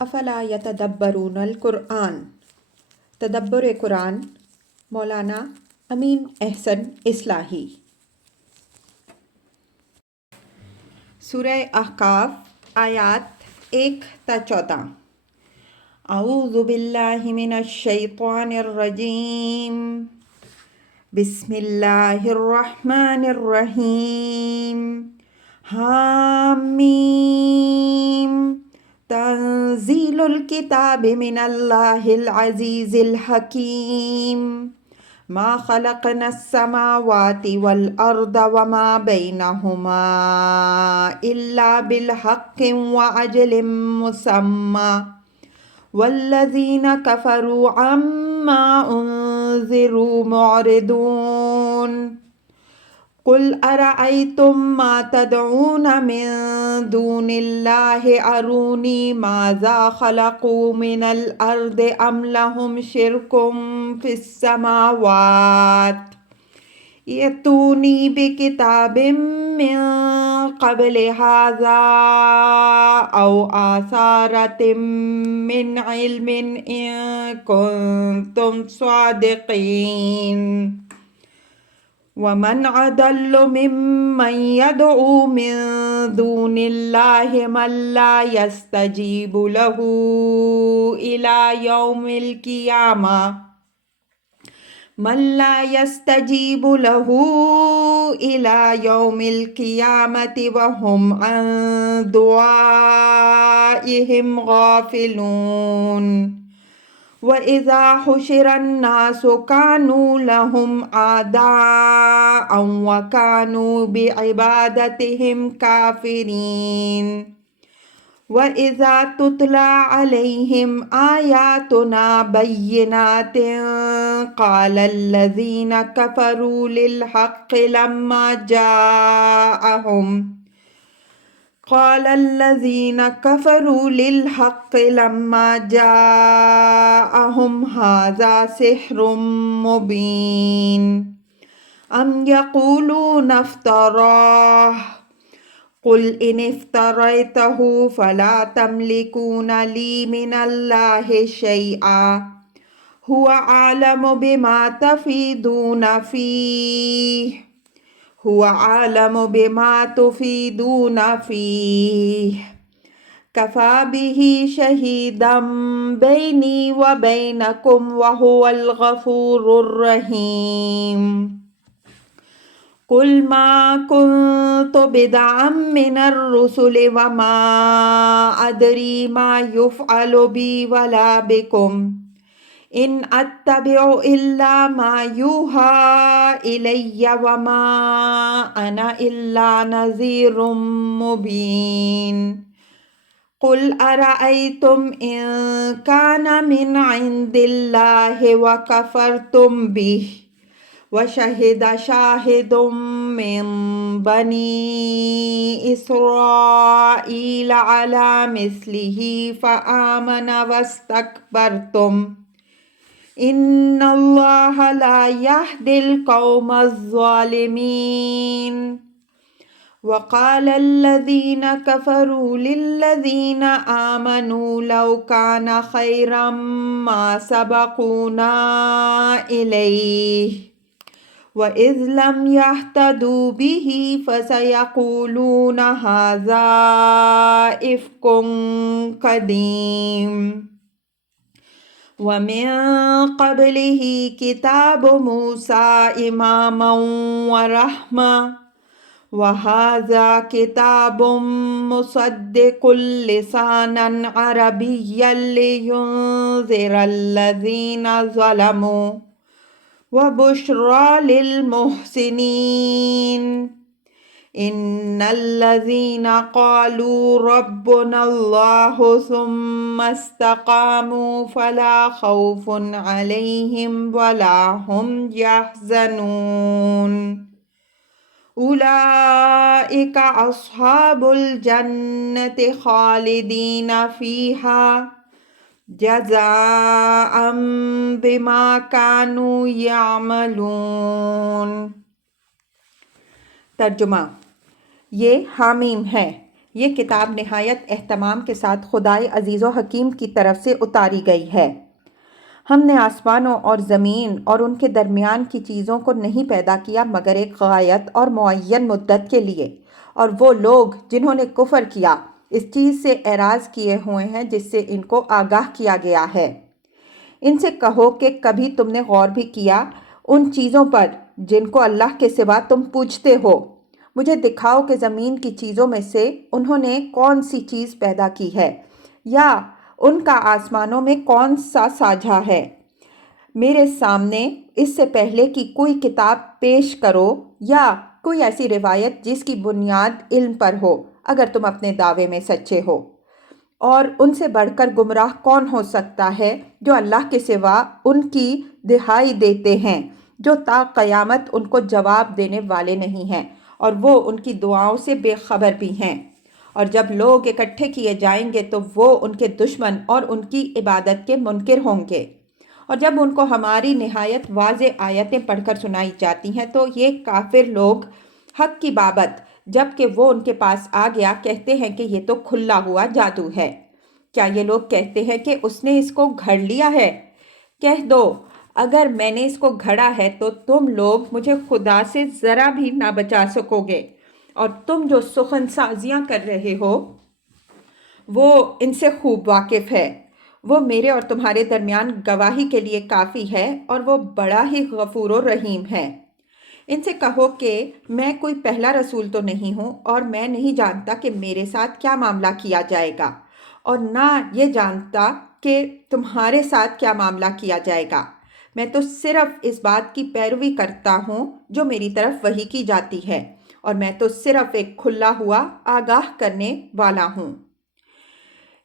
افلا یتدبرون القرآن، تدبر قرآن، مولانا امین احسن اصلاحی۔ سورہ احقاف آیات 1 تا 14۔ اعوذ باللہ من الشیطان الرجیم، بسم اللہ الرحمن الرحیم۔ حامیم، تنزیل الکتاب من اللہ العزیز الحکیم۔ ما خلقنا السماوات والارض وما بینہما الا بالحق واجل مسمى، والذین کفروا عما انذروا معرضون۔ قل ارأیتم ما تدعون من دون اللہ ارونی ماذا خلقوا من الارض ام لهم شرک فی السماوات، ائتونی بکتاب من قبل هذا او آثارۃ من علم ان کنتم صادقین۔ ومن اضل ممن يدعو من دون الله من لا يستجيب له إلى يوم القيامة وهم عن دعائهم غافلون۔ وَإِذَا حُشِرَ النَّاسُ كَانُوا لَهُمْ أَعْدَاءً وَكَانُوا بِعِبَادَتِهِمْ كَافِرِينَ۔ وَإِذَا تُتْلَى عَلَيْهِمْ آيَاتُنَا بَيِّنَاتٍ قَالَ الَّذِينَ كَفَرُوا لِلْحَقِّ لما جاءهم هذا سحر مبين۔ ام يقولون افتراه، قل ان افتريته فلا تملكون لي من الله شيئا، هو أعلم بما تفيضون فيه، كفى به شهيدا بيني وبينكم وهو الغفور الرحيم۔ قل ما كنت بدعا من الرسل وما أدري ما يفعل بي ولا بكم، إن أتبع إلا ما يوحى إلي وما أنا إلا نذير مبين۔ قل أرأيتم إن كان من عند الله وكفرتم به وشهد شاهد من بني إسرائيل على مثله فآمن واستكبرتم، إن الله لا يهدي القوم الظالمين۔ وقال الذين كفروا للذين آمنوا لو كان خيرا ما سبقونا إليه، وإذ لم يهتدوا به فسيقولون هذا إفك قديم۔ ومن قبله كتاب موسى إماما ورحمة، وهذا كتاب مصدق لسانا عربيا لينذر الذين ظلموا وبشرى للمحسنين۔ إن الذين قالوا ربنا الله ثم استقاموا فلا خوف عليهم ولا هم يحزنون، أولئك أصحاب الجنة خالدين فيها جزاء بما كانوا يعملون۔ ترجمہ: یہ حامیم ہے، یہ کتاب نہایت اہتمام کے ساتھ خدائے عزیز و حکیم کی طرف سے اتاری گئی ہے۔ ہم نے آسمانوں اور زمین اور ان کے درمیان کی چیزوں کو نہیں پیدا کیا مگر ایک غایت اور معین مدت کے لیے، اور وہ لوگ جنہوں نے کفر کیا اس چیز سے اعراض کیے ہوئے ہیں جس سے ان کو آگاہ کیا گیا ہے۔ ان سے کہو کہ کبھی تم نے غور بھی کیا ان چیزوں پر جن کو اللہ کے سوا تم پوجتے ہو؟ مجھے دکھاؤ کہ زمین کی چیزوں میں سے انہوں نے کون سی چیز پیدا کی ہے، یا ان کا آسمانوں میں کون سا ساجھا ہے۔ میرے سامنے اس سے پہلے کی کوئی کتاب پیش کرو یا کوئی ایسی روایت جس کی بنیاد علم پر ہو، اگر تم اپنے دعوے میں سچے ہو۔ اور ان سے بڑھ کر گمراہ کون ہو سکتا ہے جو اللہ کے سوا ان کی دہائی دیتے ہیں، جو تا قیامت ان کو جواب دینے والے نہیں ہیں اور وہ ان کی دعاؤں سے بے خبر بھی ہیں۔ اور جب لوگ اکٹھے کیے جائیں گے تو وہ ان کے دشمن اور ان کی عبادت کے منکر ہوں گے، اور جب ان کو ہماری نہایت واضح آیتیں پڑھ کر سنائی جاتی ہیں تو یہ کافر لوگ حق کی بابت جب کہ وہ ان کے پاس آ گیا کہتے ہیں کہ یہ تو کھلا ہوا جادو ہے۔ کیا یہ لوگ کہتے ہیں کہ اس نے اس کو گھڑ لیا ہے؟ کہہ دو، اگر میں نے اس کو گھڑا ہے تو تم لوگ مجھے خدا سے ذرا بھی نہ بچا سکو گے، اور تم جو سخن سازیاں کر رہے ہو وہ ان سے خوب واقف ہے۔ وہ میرے اور تمہارے درمیان گواہی کے لیے کافی ہے، اور وہ بڑا ہی غفور و رحیم ہے۔ ان سے کہو کہ میں کوئی پہلا رسول تو نہیں ہوں، اور میں نہیں جانتا کہ میرے ساتھ کیا معاملہ کیا جائے گا، اور نہ یہ جانتا کہ تمہارے ساتھ کیا معاملہ کیا جائے گا۔ میں تو صرف اس بات کی پیروی کرتا ہوں جو میری طرف وحی کی جاتی ہے، اور میں تو صرف ایک کھلا ہوا آگاہ کرنے والا ہوں۔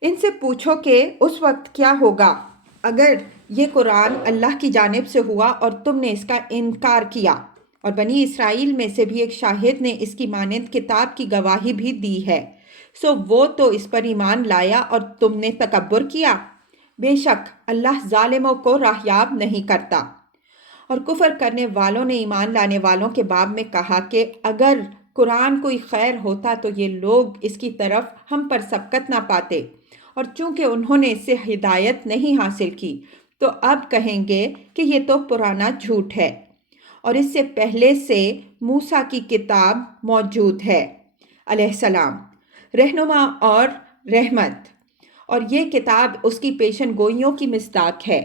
ان سے پوچھو کہ اس وقت کیا ہوگا اگر یہ قرآن اللہ کی جانب سے ہوا اور تم نے اس کا انکار کیا، اور بنی اسرائیل میں سے بھی ایک شاہد نے اس کی مانند کتاب کی گواہی بھی دی ہے، سو وہ تو اس پر ایمان لایا اور تم نے تکبر کیا۔ بے شک اللہ ظالموں کو راہیاب نہیں کرتا۔ اور کفر کرنے والوں نے ایمان لانے والوں کے باب میں کہا کہ اگر قرآن کوئی خیر ہوتا تو یہ لوگ اس کی طرف ہم پر سبقت نہ پاتے، اور چونکہ انہوں نے اس سے ہدایت نہیں حاصل کی تو اب کہیں گے کہ یہ تو پرانا جھوٹ ہے، اور اس سے پہلے سے موسیٰ کی کتاب موجود ہے علیہ السلام، رہنما اور رحمت، اور یہ کتاب اس کی پیشن گوئیوں کی مصداق ہے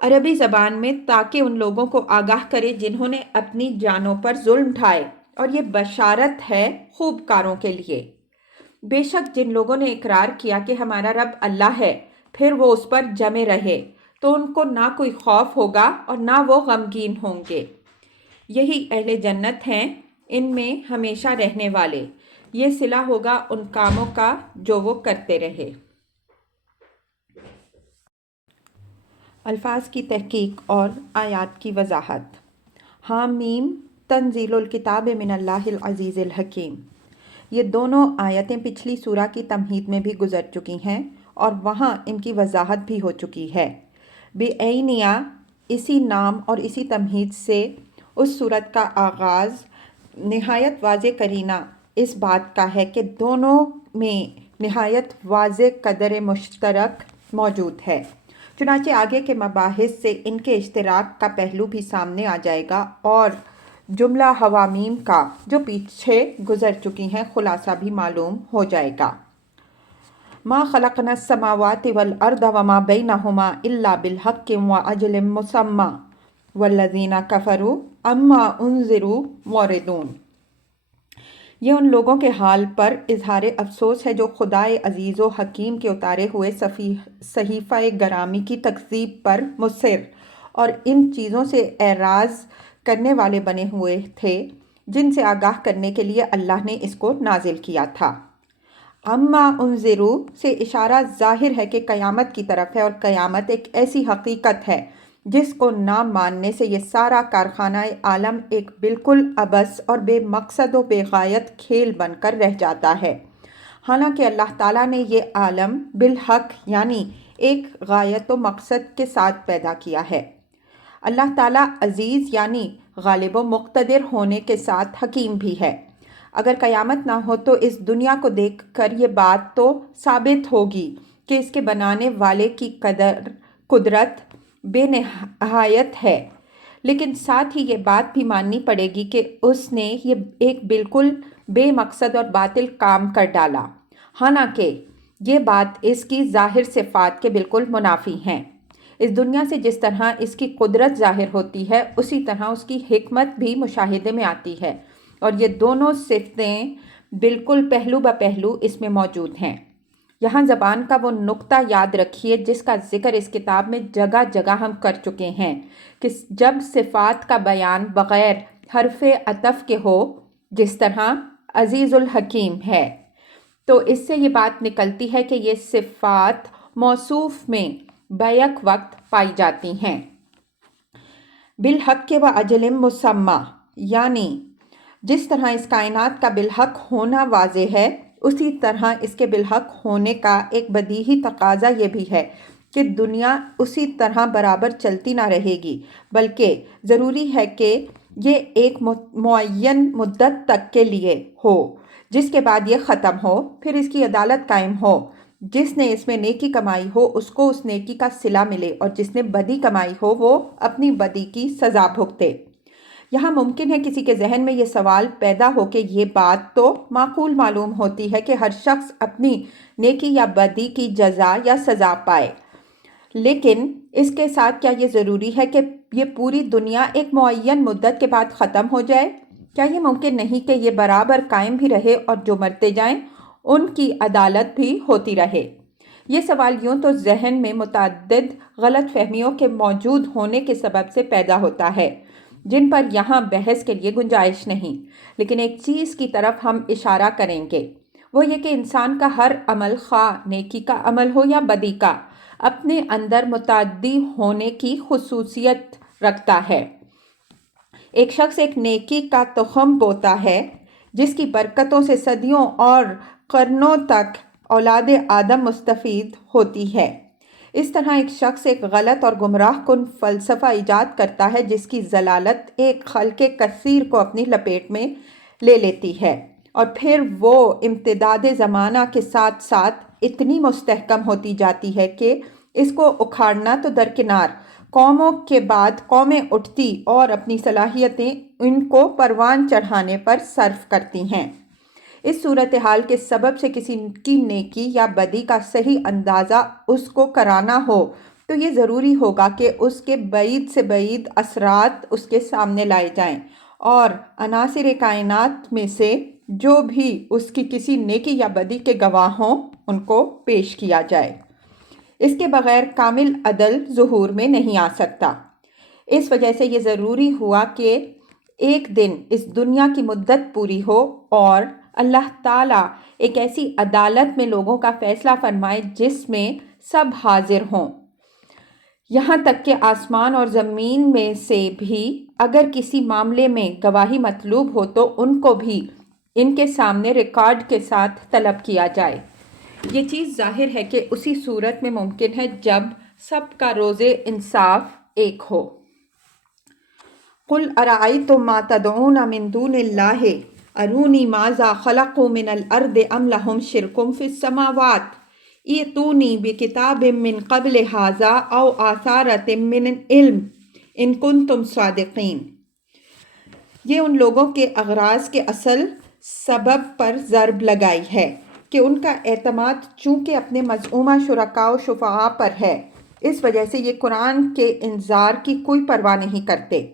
عربی زبان میں، تاکہ ان لوگوں کو آگاہ کرے جنہوں نے اپنی جانوں پر ظلم ڈھائے، اور یہ بشارت ہے خوب کاروں کے لیے۔ بے شک جن لوگوں نے اقرار کیا کہ ہمارا رب اللہ ہے، پھر وہ اس پر جمے رہے تو ان کو نہ کوئی خوف ہوگا اور نہ وہ غمگین ہوں گے۔ یہی اہل جنت ہیں، ان میں ہمیشہ رہنے والے، یہ صلہ ہوگا ان کاموں کا جو وہ کرتے رہے۔ الفاظ کی تحقیق اور آیات کی وضاحت۔ حامیم تنزیل الکتاب من اللہ العزیز الحکیم۔ یہ دونوں آیتیں پچھلی سورہ کی تمہید میں بھی گزر چکی ہیں اور وہاں ان کی وضاحت بھی ہو چکی ہے۔ بعینیہ اسی نام اور اسی تمہید سے اس سورت کا آغاز نہایت واضح قرینہ اس بات کا ہے کہ دونوں میں نہایت واضح قدر مشترک موجود ہے، چنانچہ آگے کے مباحث سے ان کے اشتراک کا پہلو بھی سامنے آ جائے گا، اور جملہ حوامیم کا جو پیچھے گزر چکی ہیں خلاصہ بھی معلوم ہو جائے گا۔ ما خلقنا السماوات والارض وما بینہما الا بالحق واجل مسمى والذین کفروا عما انذروا معرضون۔ یہ ان لوگوں کے حال پر اظہار افسوس ہے جو خدائے عزیز و حکیم کے اتارے ہوئے صحیفہ گرامی کی تکذیب پر مصر اور ان چیزوں سے اعراض کرنے والے بنے ہوئے تھے جن سے آگاہ کرنے کے لیے اللہ نے اس کو نازل کیا تھا۔ اما انذروا سے اشارہ ظاہر ہے کہ قیامت کی طرف ہے، اور قیامت ایک ایسی حقیقت ہے جس کو نہ ماننے سے یہ سارا کارخانہ عالم ایک بالکل عبث اور بے مقصد و بے غایت کھیل بن کر رہ جاتا ہے، حالانکہ اللہ تعالیٰ نے یہ عالم بالحق یعنی ایک غایت و مقصد کے ساتھ پیدا کیا ہے۔ اللہ تعالیٰ عزیز یعنی غالب و مقتدر ہونے کے ساتھ حکیم بھی ہے۔ اگر قیامت نہ ہو تو اس دنیا کو دیکھ کر یہ بات تو ثابت ہوگی کہ اس کے بنانے والے کی قدرت بے نہایت ہے، لیکن ساتھ ہی یہ بات بھی ماننی پڑے گی کہ اس نے یہ ایک بالکل بے مقصد اور باطل کام کر ڈالا، حالانکہ یہ بات اس کی ظاہر صفات کے بالکل منافی ہیں۔ اس دنیا سے جس طرح اس کی قدرت ظاہر ہوتی ہے، اسی طرح اس کی حکمت بھی مشاہدے میں آتی ہے، اور یہ دونوں صفتیں بالکل پہلو بہ پہلو اس میں موجود ہیں۔ یہاں زبان کا وہ نقطہ یاد رکھیے جس کا ذکر اس کتاب میں جگہ جگہ ہم کر چکے ہیں کہ جب صفات کا بیان بغیر حرف عطف کے ہو، جس طرح عزیز الحکیم ہے، تو اس سے یہ بات نکلتی ہے کہ یہ صفات موصوف میں بیک وقت پائی جاتی ہیں۔ بالحق و اجل مسمى، یعنی جس طرح اس کائنات کا بالحق ہونا واضح ہے، اسی طرح اس کے بالحق ہونے کا ایک بدیہی تقاضا یہ بھی ہے کہ دنیا اسی طرح برابر چلتی نہ رہے گی، بلکہ ضروری ہے کہ یہ ایک معین مدت تک کے لیے ہو، جس کے بعد یہ ختم ہو، پھر اس کی عدالت قائم ہو۔ جس نے اس میں نیکی کمائی ہو اس کو اس نیکی کا صلہ ملے، اور جس نے بدی کمائی ہو وہ اپنی بدی کی سزا بھگتے۔ یہاں ممکن ہے کسی کے ذہن میں یہ سوال پیدا ہو کہ یہ بات تو معقول معلوم ہوتی ہے کہ ہر شخص اپنی نیکی یا بدی کی جزا یا سزا پائے، لیکن اس کے ساتھ کیا یہ ضروری ہے کہ یہ پوری دنیا ایک معین مدت کے بعد ختم ہو جائے؟ کیا یہ ممکن نہیں کہ یہ برابر قائم بھی رہے اور جو مرتے جائیں ان کی عدالت بھی ہوتی رہے؟ یہ سوال یوں تو ذہن میں متعدد غلط فہمیوں کے موجود ہونے کے سبب سے پیدا ہوتا ہے، جن پر یہاں بحث کے لیے گنجائش نہیں، لیکن ایک چیز کی طرف ہم اشارہ کریں گے، وہ یہ کہ انسان کا ہر عمل، خواہ نیکی کا عمل ہو یا بدی کا، اپنے اندر متعدی ہونے کی خصوصیت رکھتا ہے۔ ایک شخص ایک نیکی کا تخم بوتا ہے جس کی برکتوں سے صدیوں اور قرنوں تک اولاد آدم مستفید ہوتی ہے۔ اس طرح ایک شخص ایک غلط اور گمراہ کن فلسفہ ایجاد کرتا ہے جس کی ضلالت ایک خلق کثیر کو اپنی لپیٹ میں لے لیتی ہے، اور پھر وہ امتداد زمانہ کے ساتھ ساتھ اتنی مستحکم ہوتی جاتی ہے کہ اس کو اکھاڑنا تو درکنار، قوموں کے بعد قومیں اٹھتی اور اپنی صلاحیتیں ان کو پروان چڑھانے پر صرف کرتی ہیں۔ اس صورتحال کے سبب سے کسی کی نیکی یا بدی کا صحیح اندازہ اس کو کرانا ہو تو یہ ضروری ہوگا کہ اس کے بعید سے بعید اثرات اس کے سامنے لائے جائیں، اور عناصر کائنات میں سے جو بھی اس کی کسی نیکی یا بدی کے گواہ ہوں ان کو پیش کیا جائے۔ اس کے بغیر کامل عدل ظہور میں نہیں آ سکتا۔ اس وجہ سے یہ ضروری ہوا کہ ایک دن اس دنیا کی مدت پوری ہو اور اللہ تعالیٰ ایک ایسی عدالت میں لوگوں کا فیصلہ فرمائے جس میں سب حاضر ہوں، یہاں تک کہ آسمان اور زمین میں سے بھی اگر کسی معاملے میں گواہی مطلوب ہو تو ان کو بھی ان کے سامنے ریکارڈ کے ساتھ طلب کیا جائے۔ یہ چیز ظاہر ہے کہ اسی صورت میں ممکن ہے جب سب کا روز انصاف ایک ہو۔ قُلْ أَرَأَيْتُمْ مَا تَدْعُونَ مِن دُونِ اللَّهِ أَرُونِي مَاذَا خَلَقُوا مِنَ الْأَرْضِ أَمْ لَهُمْ شِرْكٌ فِي السَّمَاوَاتِ ائْتُونِي بِكِتَابٍ مِّن قَبْلِ هَٰذَا أَوْ آثَارَةٍ مِّنْ عِلْمٍ إِن كُنتُمْ صَادِقِينَ۔ یہ ان لوگوں کے اغراض کے اصل سبب پر ضرب لگائی ہے کہ ان کا اعتماد چونکہ اپنے مزعومہ شرکاء و شفعاء پر ہے، اس وجہ سے یہ قرآن کے انذار کی کوئی پرواہ نہیں کرتے۔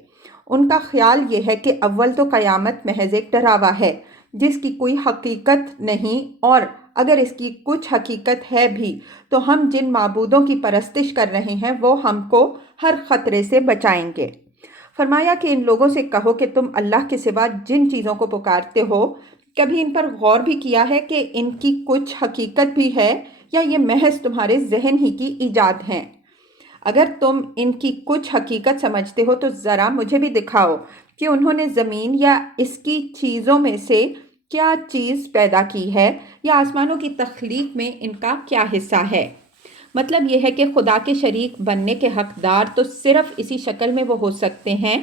ان کا خیال یہ ہے کہ اول تو قیامت محض ایک ڈراوا ہے جس کی کوئی حقیقت نہیں، اور اگر اس کی کچھ حقیقت ہے بھی تو ہم جن معبودوں کی پرستش کر رہے ہیں وہ ہم کو ہر خطرے سے بچائیں گے۔ فرمایا کہ ان لوگوں سے کہو کہ تم اللہ کے سوا جن چیزوں کو پکارتے ہو، کبھی ان پر غور بھی کیا ہے کہ ان کی کچھ حقیقت بھی ہے یا یہ محض تمہارے ذہن ہی کی ایجاد ہیں؟ اگر تم ان کی کچھ حقیقت سمجھتے ہو تو ذرا مجھے بھی دکھاؤ کہ انہوں نے زمین یا اس کی چیزوں میں سے کیا چیز پیدا کی ہے، یا آسمانوں کی تخلیق میں ان کا کیا حصہ ہے۔ مطلب یہ ہے کہ خدا کے شریک بننے کے حقدار تو صرف اسی شکل میں وہ ہو سکتے ہیں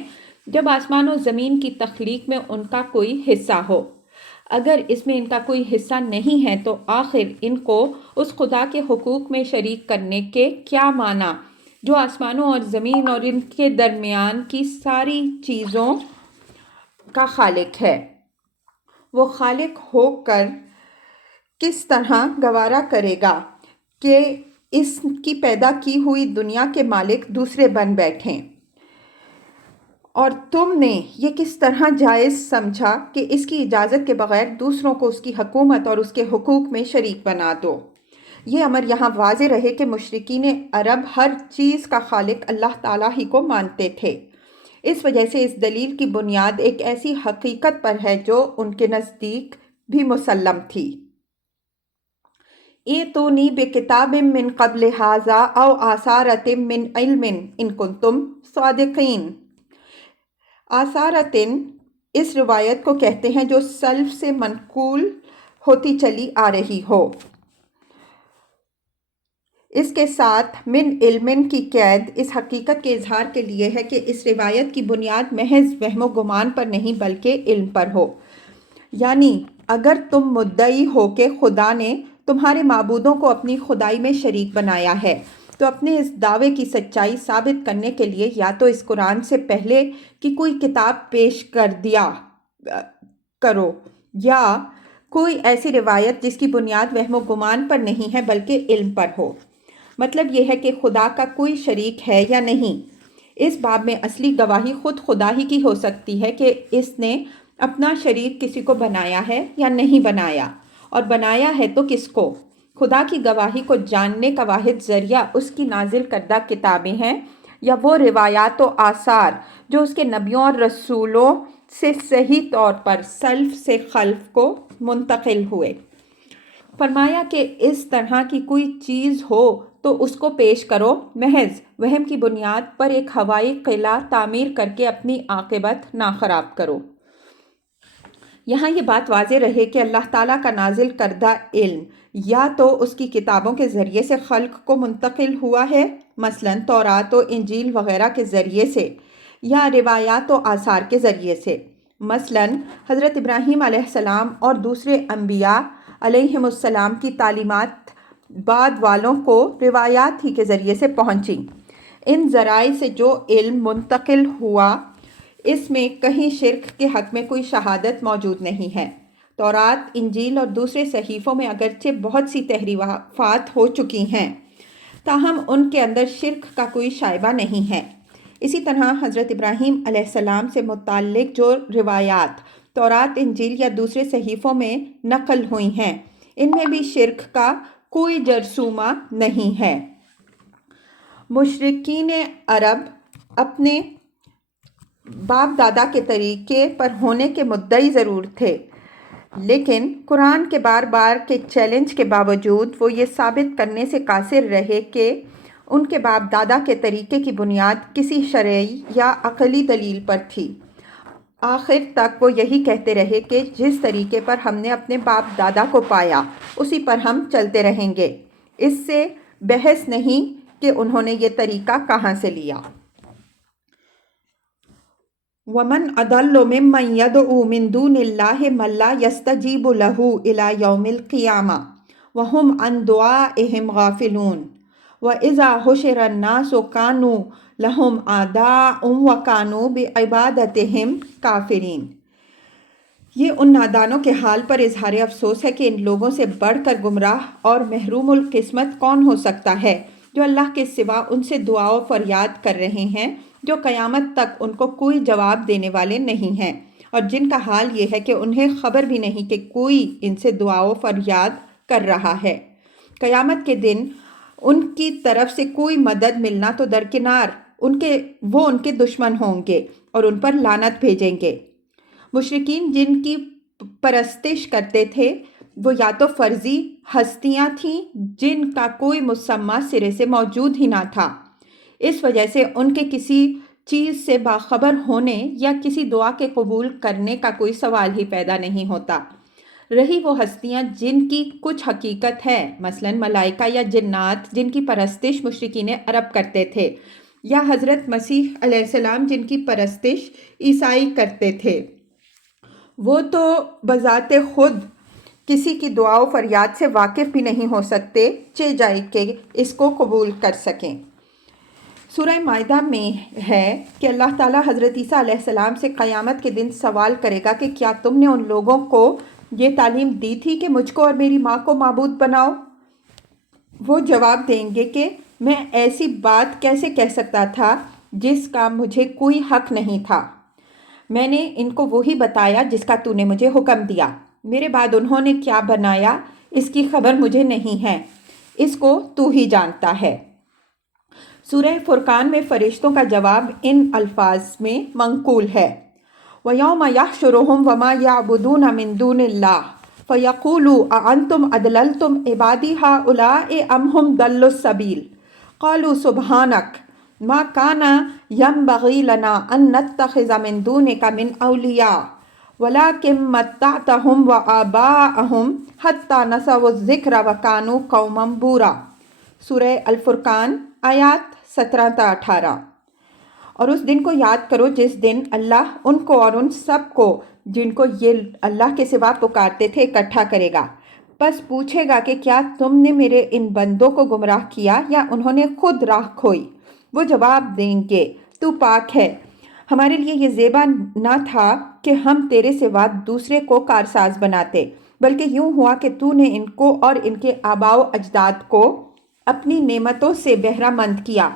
جب آسمان و زمین کی تخلیق میں ان کا کوئی حصہ ہو۔ اگر اس میں ان کا کوئی حصہ نہیں ہے تو آخر ان کو اس خدا کے حقوق میں شریک کرنے کے کیا معنی جو آسمانوں اور زمین اور ان کے درمیان کی ساری چیزوں کا خالق ہے؟ وہ خالق ہو کر کس طرح گوارا کرے گا کہ اس کی پیدا کی ہوئی دنیا کے مالک دوسرے بن بیٹھیں؟ اور تم نے یہ کس طرح جائز سمجھا کہ اس کی اجازت کے بغیر دوسروں کو اس کی حکومت اور اس کے حقوق میں شریک بنا دو؟ یہ امر یہاں واضح رہے کہ مشرکین عرب ہر چیز کا خالق اللہ تعالیٰ ہی کو مانتے تھے۔ اس وجہ سے اس دلیل کی بنیاد ایک ایسی حقیقت پر ہے جو ان کے نزدیک بھی مسلم تھی۔ ایتونی بکتاب من قبل ھذا او آثارۃ من علم ان کنتم صادقین۔ آثارۃ اس روایت کو کہتے ہیں جو سلف سے منقول ہوتی چلی آ رہی ہو۔ اس کے ساتھ من علم کی قید اس حقیقت کے اظہار کے لیے ہے کہ اس روایت کی بنیاد محض وہم و گمان پر نہیں بلکہ علم پر ہو۔ یعنی اگر تم مدعی ہو کہ خدا نے تمہارے معبودوں کو اپنی خدائی میں شریک بنایا ہے تو اپنے اس دعوے کی سچائی ثابت کرنے کے لیے یا تو اس قرآن سے پہلے کی کوئی کتاب پیش کر دیا کرو یا کوئی ایسی روایت جس کی بنیاد وہم و گمان پر نہیں ہے بلکہ علم پر ہو۔ مطلب یہ ہے کہ خدا کا کوئی شریک ہے یا نہیں۔ اس باب میں اصلی گواہی خود خدا ہی کی ہو سکتی ہے کہ اس نے اپنا شریک کسی کو بنایا ہے یا نہیں بنایا، اور بنایا ہے تو کس کو۔ خدا کی گواہی کو جاننے کا واحد ذریعہ اس کی نازل کردہ کتابیں ہیں یا وہ روایات و آثار جو اس کے نبیوں اور رسولوں سے صحیح طور پر سلف سے خلف کو منتقل ہوئے۔ فرمایا کہ اس طرح کی کوئی چیز ہو تو اس کو پیش کرو، محض وہم کی بنیاد پر ایک ہوائی قلعہ تعمیر کر کے اپنی عاقبت نہ خراب کرو۔ یہاں یہ بات واضح رہے کہ اللہ تعالیٰ کا نازل کردہ علم یا تو اس کی کتابوں کے ذریعے سے خلق کو منتقل ہوا ہے، مثلاً تورات و انجیل وغیرہ کے ذریعے سے، یا روایات و آثار کے ذریعے سے، مثلاً حضرت ابراہیم علیہ السلام اور دوسرے انبیاء علیہم السلام کی تعلیمات بعد والوں کو روایات ہی کے ذریعے سے پہنچیں۔ ان ذرائع سے جو علم منتقل ہوا اس میں کہیں شرک کے حق میں کوئی شہادت موجود نہیں ہے۔ تورات، انجیل اور دوسرے صحیفوں میں اگرچہ بہت سی تحریفات ہو چکی ہیں تاہم ان کے اندر شرک کا کوئی شائبہ نہیں ہے۔ اسی طرح حضرت ابراہیم علیہ السلام سے متعلق جو روایات تورات، انجیل یا دوسرے صحیفوں میں نقل ہوئی ہیں ان میں بھی شرک کا کوئی جرثومہ نہیں ہے۔ مشرکین عرب اپنے باپ دادا کے طریقے پر ہونے کے مدعی ضرور تھے، لیکن قرآن کے بار بار کے چیلنج کے باوجود وہ یہ ثابت کرنے سے قاصر رہے کہ ان کے باپ دادا کے طریقے کی بنیاد کسی شرعی یا عقلی دلیل پر تھی۔ آخر تک وہ یہی کہتے رہے کہ جس طریقے پر ہم نے اپنے باپ دادا کو پایا اسی پر ہم چلتے رہیں گے۔ اس سے بحث نہیں کہ انہوں نے یہ طریقہ کہاں سے لیا۔ وَمَنْ أَضَلُّ مِمَّنْ يَدْعُو مِنْ دُونِ اللَّهِ مَنْ لَا يَسْتَجِيبُ لَهُ إِلَى يَوْمِ الْقِيَامَةِ وَهُمْ عَنْ دُعَائِهِمْ غَافِلُونَ وَإِذَا حُشِرَ النَّاسُ كَانُوا لَهُمْ أَعْدَاءً وَكَانُوا بِعِبَادَتِهِمْ كَافِرِينَ۔ یہ ان نادانوں کے حال پر اظہار افسوس ہے کہ ان لوگوں سے بڑھ کر گمراہ اور محروم القسمت کون ہو سکتا ہے جو اللہ کے سوا ان سے دعا و فریاد کر رہے ہیں جو قیامت تک ان کو کوئی جواب دینے والے نہیں ہیں، اور جن کا حال یہ ہے کہ انہیں خبر بھی نہیں کہ کوئی ان سے دعا و فریاد کر رہا ہے۔ قیامت کے دن ان کی طرف سے کوئی مدد ملنا تو درکنار، وہ ان کے دشمن ہوں گے اور ان پر لعنت بھیجیں گے۔ مشرکین جن کی پرستش کرتے تھے وہ یا تو فرضی ہستیاں تھیں جن کا کوئی مسمى سرے سے موجود ہی نہ تھا، اس وجہ سے ان کے کسی چیز سے باخبر ہونے یا کسی دعا کے قبول کرنے کا کوئی سوال ہی پیدا نہیں ہوتا۔ رہی وہ ہستیاں جن کی کچھ حقیقت ہے، مثلاً ملائکہ یا جنات جن کی پرستش مشرکین عرب کرتے تھے، یا حضرت مسیح علیہ السلام جن کی پرستش عیسائی کرتے تھے، وہ تو بذات خود کسی کی دعا و فریاد سے واقف بھی نہیں ہو سکتے چہ جائے کہ اس کو قبول کر سکیں۔ سورہ مائدہ میں ہے کہ اللہ تعالیٰ حضرت عیسیٰ علیہ السلام سے قیامت کے دن سوال کرے گا کہ کیا تم نے ان لوگوں کو یہ تعلیم دی تھی کہ مجھ کو اور میری ماں کو معبود بناؤ؟ وہ جواب دیں گے کہ میں ایسی بات کیسے کہہ سکتا تھا جس کا مجھے کوئی حق نہیں تھا۔ میں نے ان کو وہی بتایا جس کا تو نے مجھے حکم دیا۔ میرے بعد انہوں نے کیا بنایا اس کی خبر مجھے نہیں ہے، اس کو تو ہی جانتا ہے۔ سورہ فرقان میں فرشتوں کا جواب ان الفاظ میں منقول ہے، وَيَوْمَ يَحْشُرُهُمْ وَمَا يَعْبُدُونَ مِن دُونِ اللَّهِ فَيَقُولُوا أَأَنْتُمْ أَضْلَلْتُمْ عِبَادِي هَؤُلَاءِ أَمْ هُمْ ضَلُّوا السَّبِيلَ قَالُوا سُبْحَانَكَ مَا كَانَ يَنبَغِي لَنَا أَن نَّتَّخِذَ مِن دُونِكَ مِنْ أَوْلِيَاءَ وَلَٰكِن مَّتَّعْتَهُمْ وَآبَاءَهُمْ حَتَّىٰ نَسُوا الذِّكْرَ وَكَانُوا قَوْمًا بُورًا۔ سورہ الفرقان آیات 17 تا 18۔ اور اس دن کو یاد کرو جس دن اللہ ان کو اور ان سب کو جن کو یہ اللہ کے سوا پکارتے تھے اکٹھا کرے گا، پس پوچھے گا کہ کیا تم نے میرے ان بندوں کو گمراہ کیا یا انہوں نے خود راہ کھوئی؟ وہ جواب دیں گے تو پاک ہے، ہمارے لیے یہ زیبا نہ تھا کہ ہم تیرے سوا دوسرے کو کارساز بناتے، بلکہ یوں ہوا کہ تو نے ان کو اور ان کے آباء و اجداد کو اپنی نعمتوں سے بہرہ مند کیا،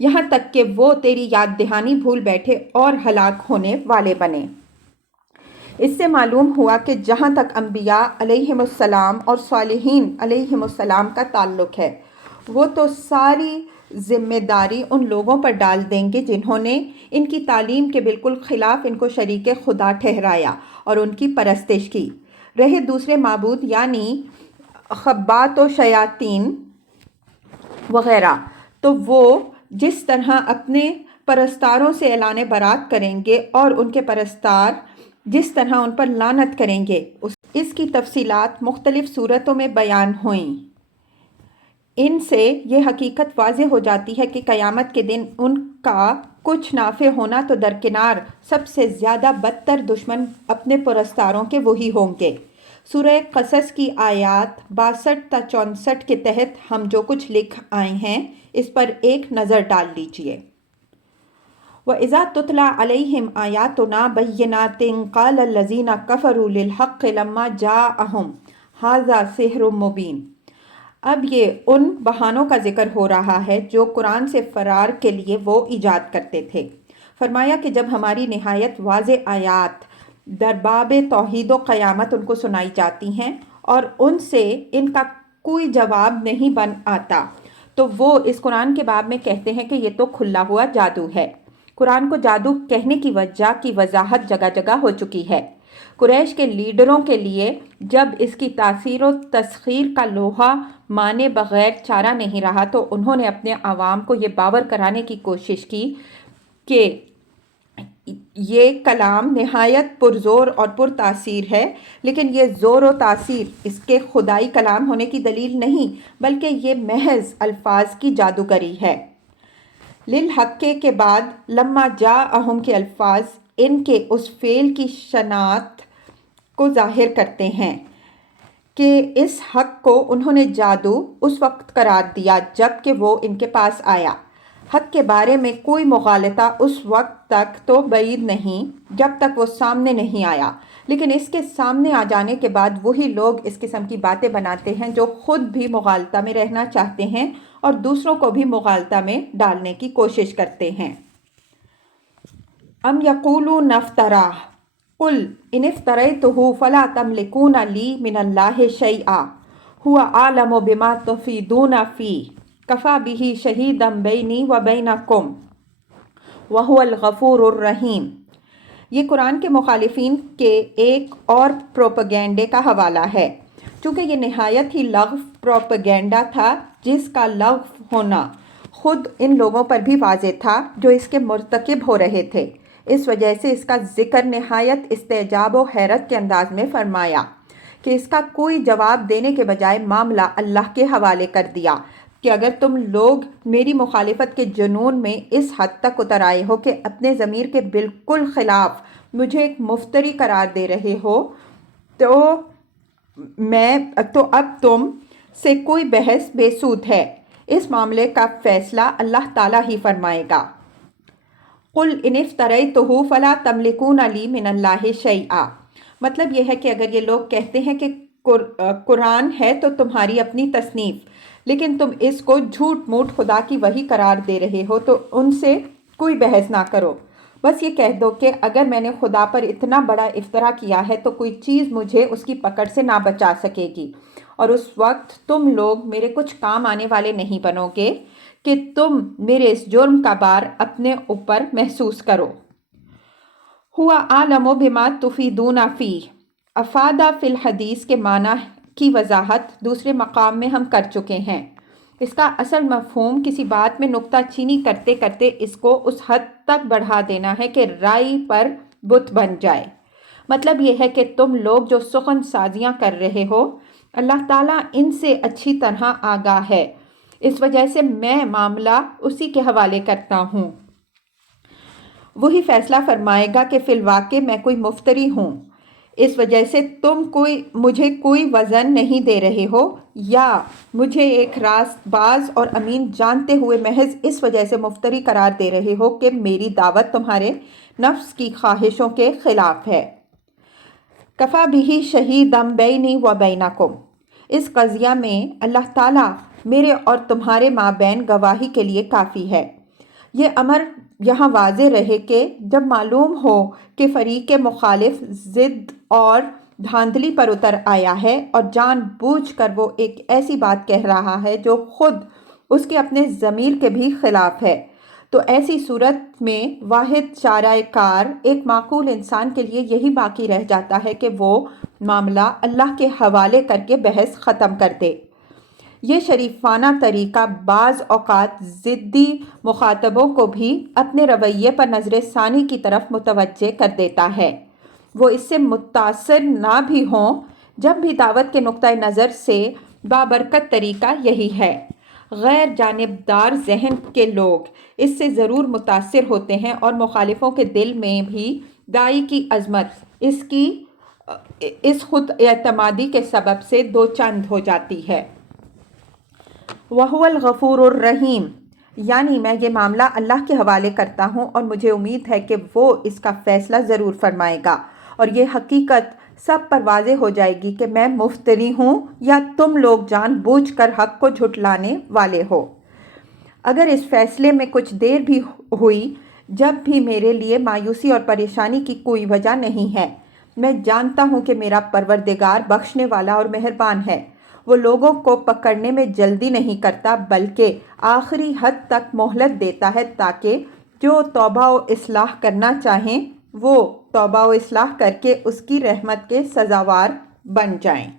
یہاں تک کہ وہ تیری یاد دہانی بھول بیٹھے اور ہلاک ہونے والے بنے۔ اس سے معلوم ہوا کہ جہاں تک انبیاء علیہم السلام اور صالحین علیہم السلام کا تعلق ہے، وہ تو ساری ذمہ داری ان لوگوں پر ڈال دیں گے جنہوں نے ان کی تعلیم کے بالکل خلاف ان کو شریک خدا ٹھہرایا اور ان کی پرستش کی۔ رہے دوسرے معبود یعنی خبات و شیاطین وغیرہ، تو وہ جس طرح اپنے پرستاروں سے اعلان برات کریں گے اور ان کے پرستار جس طرح ان پر لعنت کریں گے، اس کی تفصیلات مختلف صورتوں میں بیان ہوئیں۔ ان سے یہ حقیقت واضح ہو جاتی ہے کہ قیامت کے دن ان کا کچھ نافع ہونا تو درکنار، سب سے زیادہ بدتر دشمن اپنے پرستاروں کے وہی ہوں گے۔ سورہ قصص کی آیات 62 تا 64 کے تحت ہم جو کچھ لکھ آئے ہیں اس پر ایک نظر ڈال لیجئے۔ وَإِذَا تُتْلَىٰ عَلَيْهِمْ آيَاتُنَا بَيِّنَاتٍ قَالَ الَّذِينَ كَفَرُوا لِلْحَقِّ لَمَّا جَاءَهُمْ هَٰذَا سِحْرٌ مُّبِينٌ۔ اب یہ ان بہانوں کا ذکر ہو رہا ہے جو قرآن سے فرار کے لیے وہ ایجاد کرتے تھے۔ فرمایا کہ جب ہماری نہایت واضح آیات در باب توحید و قیامت ان کو سنائی جاتی ہیں اور ان سے ان کا کوئی جواب نہیں بن آتا، تو وہ اس قرآن کے باب میں کہتے ہیں کہ یہ تو کھلا ہوا جادو ہے۔ قرآن کو جادو کہنے کی وجہ کی وضاحت جگہ جگہ ہو چکی ہے۔ قریش کے لیڈروں کے لیے جب اس کی تاثیر و تسخیر کا لوہا مانے بغیر چارہ نہیں رہا تو انہوں نے اپنے عوام کو یہ باور کرانے کی کوشش کی کہ یہ کلام نہایت پرزور اور پرتاثیر ہے، لیکن یہ زور و تاثیر اس کے خدائی کلام ہونے کی دلیل نہیں، بلکہ یہ محض الفاظ کی جادوگری ہے۔ للحق کے بعد لما جاءہم کے الفاظ ان کے اس فعل کی شناعت کو ظاہر کرتے ہیں کہ اس حق کو انہوں نے جادو اس وقت قرار دیا جب کہ وہ ان کے پاس آیا۔ حق کے بارے میں کوئی مغالطہ اس وقت تک تو بعید نہیں جب تک وہ سامنے نہیں آیا، لیکن اس کے سامنے آ جانے کے بعد وہی لوگ اس قسم کی باتیں بناتے ہیں جو خود بھی مغالطہ میں رہنا چاہتے ہیں اور دوسروں کو بھی مغالطہ میں ڈالنے کی کوشش کرتے ہیں۔ ام یقولون افتراہ قل ان افتریتہ فلا تملکون لی من اللہ شیئا هو اعلم بما تفیدون فیہ کفی بہ شہیدا بینی و بینکم وہو الغفور الرحیم۔ یہ قرآن کے مخالفین کے ایک اور پروپیگنڈے کا حوالہ ہے، چونکہ یہ نہایت ہی لغو پروپیگنڈا تھا جس کا لغو ہونا خود ان لوگوں پر بھی واضح تھا جو اس کے مرتکب ہو رہے تھے۔ اس وجہ سے اس کا ذکر نہایت استعجاب و حیرت کے انداز میں فرمایا کہ اس کا کوئی جواب دینے کے بجائے معاملہ اللہ کے حوالے کر دیا کہ اگر تم لوگ میری مخالفت کے جنون میں اس حد تک اتر آئے ہو کہ اپنے ضمیر کے بالکل خلاف مجھے ایک مفتری قرار دے رہے ہو تو اب تم سے کوئی بحث بے سود ہے۔ اس معاملے کا فیصلہ اللہ تعالیٰ ہی فرمائے گا۔ قُلْ إِنِ افْتَرَيْتُهُ فَلَا تَمْلِكُونَ لِي مِنَ اللَّهِ شَيْئًا، مطلب یہ ہے کہ اگر یہ لوگ کہتے ہیں کہ قرآن ہے تو تمہاری اپنی تصنیف، لیکن تم اس کو جھوٹ موٹ خدا کی وحی قرار دے رہے ہو، تو ان سے کوئی بحث نہ کرو۔ بس یہ کہہ دو کہ اگر میں نے خدا پر اتنا بڑا افطرا کیا ہے تو کوئی چیز مجھے اس کی پکڑ سے نہ بچا سکے گی، اور اس وقت تم لوگ میرے کچھ کام آنے والے نہیں بنو گے کہ تم میرے اس جرم کا بار اپنے اوپر محسوس کرو۔ ہوا عالم بما تفیدون فیہ، افادہ فی الحدیث کے معنی کی وضاحت دوسرے مقام میں ہم کر چکے ہیں۔ اس کا اصل مفہوم کسی بات میں نکتہ چینی کرتے کرتے اس کو اس حد تک بڑھا دینا ہے کہ رائی پر بت بن جائے۔ مطلب یہ ہے کہ تم لوگ جو سخن سازیاں کر رہے ہو، اللہ تعالیٰ ان سے اچھی طرح آگاہ ہے، اس وجہ سے میں معاملہ اسی کے حوالے کرتا ہوں۔ وہی فیصلہ فرمائے گا کہ فی الواقع میں کوئی مفتری ہوں، اس وجہ سے تم مجھے کوئی وزن نہیں دے رہے ہو، یا مجھے ایک راست باز اور امین جانتے ہوئے محض اس وجہ سے مفتری قرار دے رہے ہو کہ میری دعوت تمہارے نفس کی خواہشوں کے خلاف ہے۔ کفا بہ شہیدم بینی و بینکم، اس قضیہ میں اللہ تعالیٰ میرے اور تمہارے مابین گواہی کے لیے کافی ہے۔ یہ امر یہاں واضح رہے کہ جب معلوم ہو کہ فریق مخالف ضد اور دھاندلی پر اتر آیا ہے اور جان بوجھ کر وہ ایک ایسی بات کہہ رہا ہے جو خود اس کے اپنے ضمیر کے بھی خلاف ہے، تو ایسی صورت میں واحد چارہ کار ایک معقول انسان کے لیے یہی باقی رہ جاتا ہے کہ وہ معاملہ اللہ کے حوالے کر کے بحث ختم کر دے۔ یہ شریفانہ طریقہ بعض اوقات ضدی مخاطبوں کو بھی اپنے رویے پر نظر ثانی کی طرف متوجہ کر دیتا ہے، وہ اس سے متاثر نہ بھی ہوں، جب بھی دعوت کے نقطۂ نظر سے بابرکت طریقہ یہی ہے۔ غیر جانبدار ذہن کے لوگ اس سے ضرور متاثر ہوتے ہیں، اور مخالفوں کے دل میں بھی داعی کی عظمت اس خود اعتمادی کے سبب سے دو چند ہو جاتی ہے۔ وَهُوَ الْغَفُورُ الرَّحِيمُ، یعنی میں یہ معاملہ اللہ کے حوالے کرتا ہوں اور مجھے امید ہے کہ وہ اس کا فیصلہ ضرور فرمائے گا، اور یہ حقیقت سب پر واضح ہو جائے گی کہ میں مفتری ہوں یا تم لوگ جان بوجھ کر حق کو جھٹلانے والے ہو۔ اگر اس فیصلے میں کچھ دیر بھی ہوئی، جب بھی میرے لیے مایوسی اور پریشانی کی کوئی وجہ نہیں ہے، میں جانتا ہوں کہ میرا پروردگار بخشنے والا اور مہربان ہے، وہ لوگوں کو پکڑنے میں جلدی نہیں کرتا بلکہ آخری حد تک مہلت دیتا ہے تاکہ جو توبہ و اصلاح کرنا چاہیں وہ توبہ و اصلاح کر کے اس کی رحمت کے سزاوار بن جائیں۔